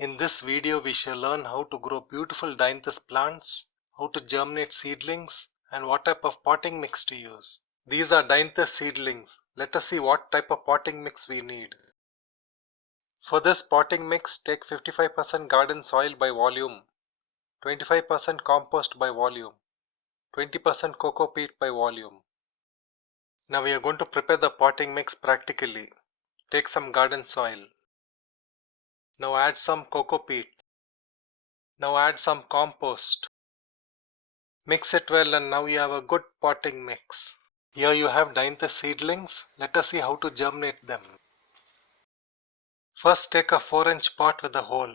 In this video we shall learn how to grow beautiful Dianthus plants, how to germinate seedlings, and what type of potting mix to use. These are Dianthus seedlings. Let us see what type of potting mix we need. For this potting mix, take 55% garden soil by volume, 25% compost by volume, 20% coco peat by volume. Now we are going to prepare the potting mix practically. Take some garden soil. Now add some coco peat. Now add some compost. Mix it well and now you have a good potting mix. Here you have Dianthus seedlings. Let us see how to germinate them. First take a 4-inch pot with a hole.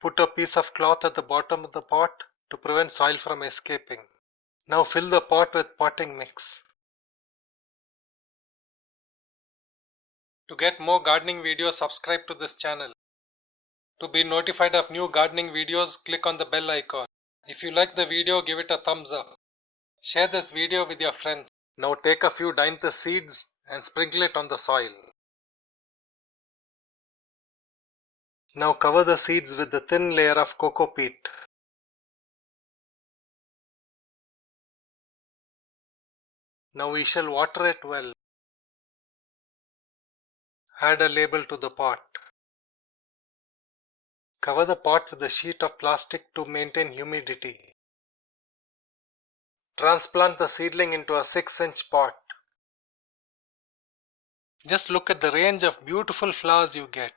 Put a piece of cloth at the bottom of the pot to prevent soil from escaping. Now fill the pot with potting mix. To get more gardening videos, subscribe to this channel. To be notified of new gardening videos, click on the bell icon. If you like the video, give it a thumbs up. Share this video with your friends. Now take a few Dianthus seeds and sprinkle it on the soil. Now cover the seeds with a thin layer of coco peat. Now we shall water it well. Add a label to the pot. Cover the pot with a sheet of plastic to maintain humidity. Transplant the seedling into a 6-inch pot. Just look at the range of beautiful flowers you get.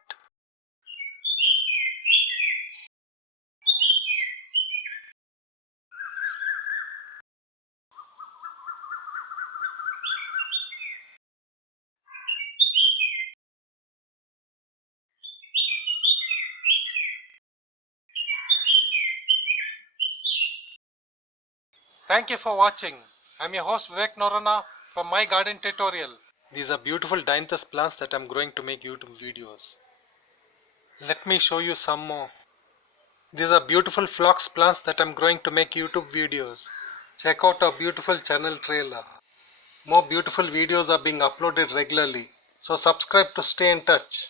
Thank you for watching. I am your host Vivek Norana from My Garden Tutorial. These are beautiful Dianthus plants that I am growing to make YouTube videos. Let me show you some more. These are beautiful phlox plants that I am growing to make YouTube videos. Check out our beautiful channel trailer. More beautiful videos are being uploaded regularly, so subscribe to stay in touch.